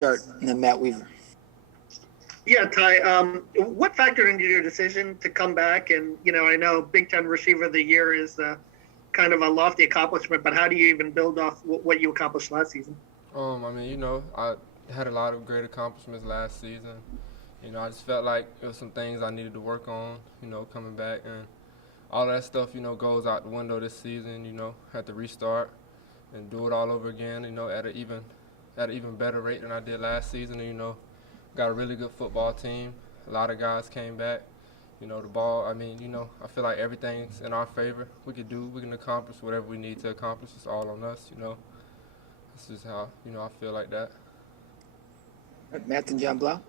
Start, and then Matt Weaver. Yeah, Ty. What factored into your decision to come back? And I know Big Ten Receiver of the Year is kind of a lofty accomplishment, but how do you even build off what you accomplished last season? I mean, I had a lot of great accomplishments last season. I just felt like there was some things I needed to work on, coming back. And all that stuff, goes out the window this season, had to restart and do it all over again, at an even better rate than I did last season. And, got a really good football team. A lot of guys came back. The ball, I mean, I feel like everything's in our favor. We can accomplish whatever we need to accomplish. It's all on us. That's just how, I feel like that. Matt and John Blau.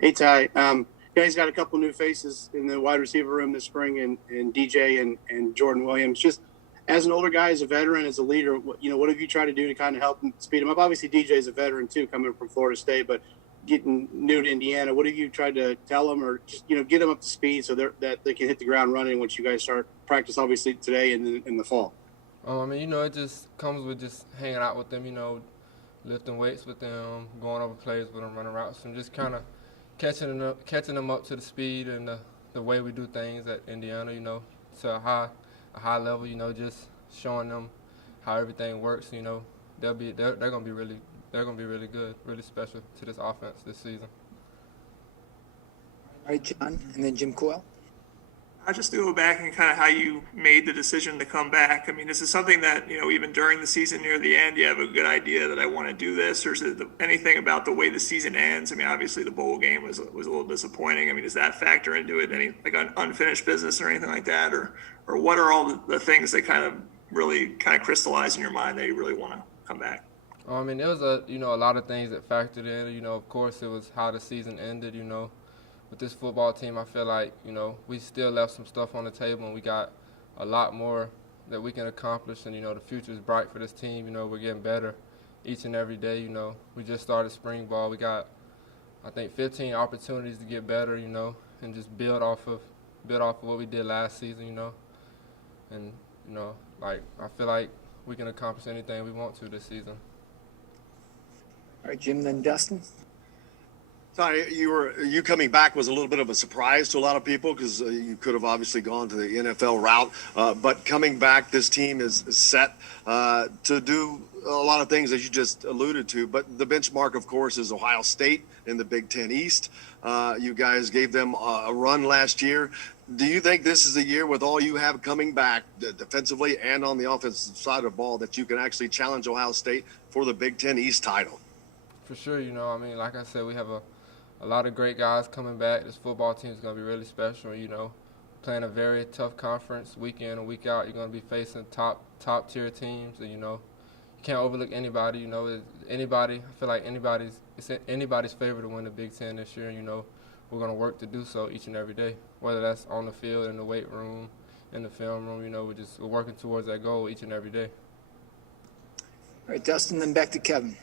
Hey, Ty. You guys got a couple new faces in the wide receiver room this spring, and DJ and Jordan Williams. Just as an older guy, as a veteran, as a leader, what have you tried to do to kind of help them speed them up? Obviously, DJ is a veteran too, coming from Florida State, but getting new to Indiana, what have you tried to tell them, or just get them up to speed so that they can hit the ground running once you guys start practice? Obviously today and in the fall. I mean, it just comes with just hanging out with them, lifting weights with them, going over plays with them, running routes, and just kind of catching them up to the speed and the way we do things at Indiana, to a high level, just showing them how everything works. They're gonna be really good, really special to this offense this season. All right, John, and then Jim Coyle. Just to go back and kind of how you made the decision to come back. I mean, this is something that, even during the season near the end, you have a good idea that I want to do this, or is it anything about the way the season ends? I mean, obviously the bowl game was a little disappointing. I mean, does that factor into it? Any like unfinished business or anything like that? Or what are all the things that kind of really kind of crystallize in your mind that you really want to come back? I mean, there was a lot of things that factored in. Of course, it was how the season ended. With this football team, I feel like, we still left some stuff on the table, and we got a lot more that we can accomplish. And, the future is bright for this team. We're getting better each and every day. We just started spring ball. We got, I think, 15 opportunities to get better, and just build off of what we did last season, And, I feel like we can accomplish anything we want to this season. All right, Jim, then Dustin. Sorry, you coming back was a little bit of a surprise to a lot of people because you could have obviously gone to the NFL route. But coming back, this team is set to do a lot of things, as you just alluded to. But the benchmark, of course, is Ohio State in the Big Ten East. You guys gave them a run last year. Do you think this is the year, with all you have coming back defensively and on the offensive side of the ball, that you can actually challenge Ohio State for the Big Ten East title? For sure, I mean, like I said, we have a lot of great guys coming back. This football team is going to be really special. Playing a very tough conference week in and week out. You're going to be facing top tier teams, and you can't overlook anybody. I feel like it's anybody's favorite to win the Big Ten this year. And we're going to work to do so each and every day, whether that's on the field, in the weight room, in the film room. We're working towards that goal each and every day. All right, Dustin, then back to Kevin.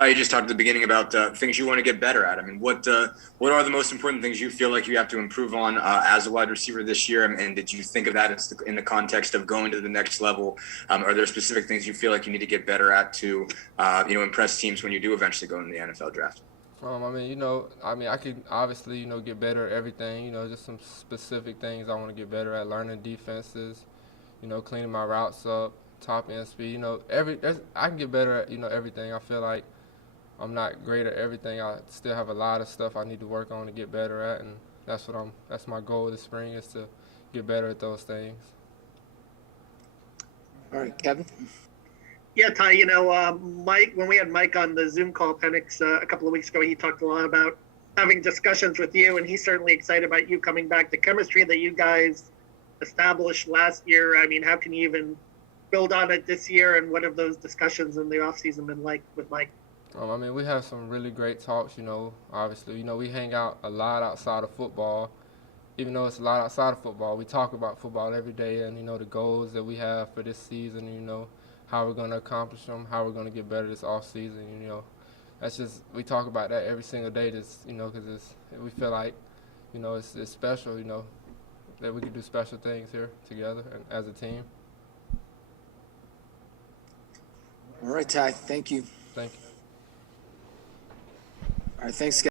You just talked at the beginning about things you want to get better at. I mean, what are the most important things you feel like you have to improve on as a wide receiver this year? And did you think of that in the context of going to the next level? Are there specific things you feel like you need to get better at to, impress teams when you do eventually go into the NFL draft? I could obviously, get better at everything. Just some specific things I want to get better at: learning defenses, cleaning my routes up, top end speed. I can get better at everything. I feel like I'm not great at everything. I still have a lot of stuff I need to work on to get better at, and that's my goal this spring, is to get better at those things. All right, Kevin. Yeah, Ty, Mike, when we had Mike on the Zoom call, Penix, a couple of weeks ago, he talked a lot about having discussions with you, and he's certainly excited about you coming back. The chemistry that you guys established last year, I mean, how can you even build on it this year, and what have those discussions in the offseason been like with Mike? We have some really great talks, obviously. We hang out a lot outside of football. Even though it's a lot outside of football, we talk about football every day, and, the goals that we have for this season, how we're going to accomplish them, how we're going to get better this off season. That's just, we talk about that every single day, just, because we feel like, it's special, that we can do special things here together and as a team. All right, Ty. Thank you. Thank you. All right, thanks, guys.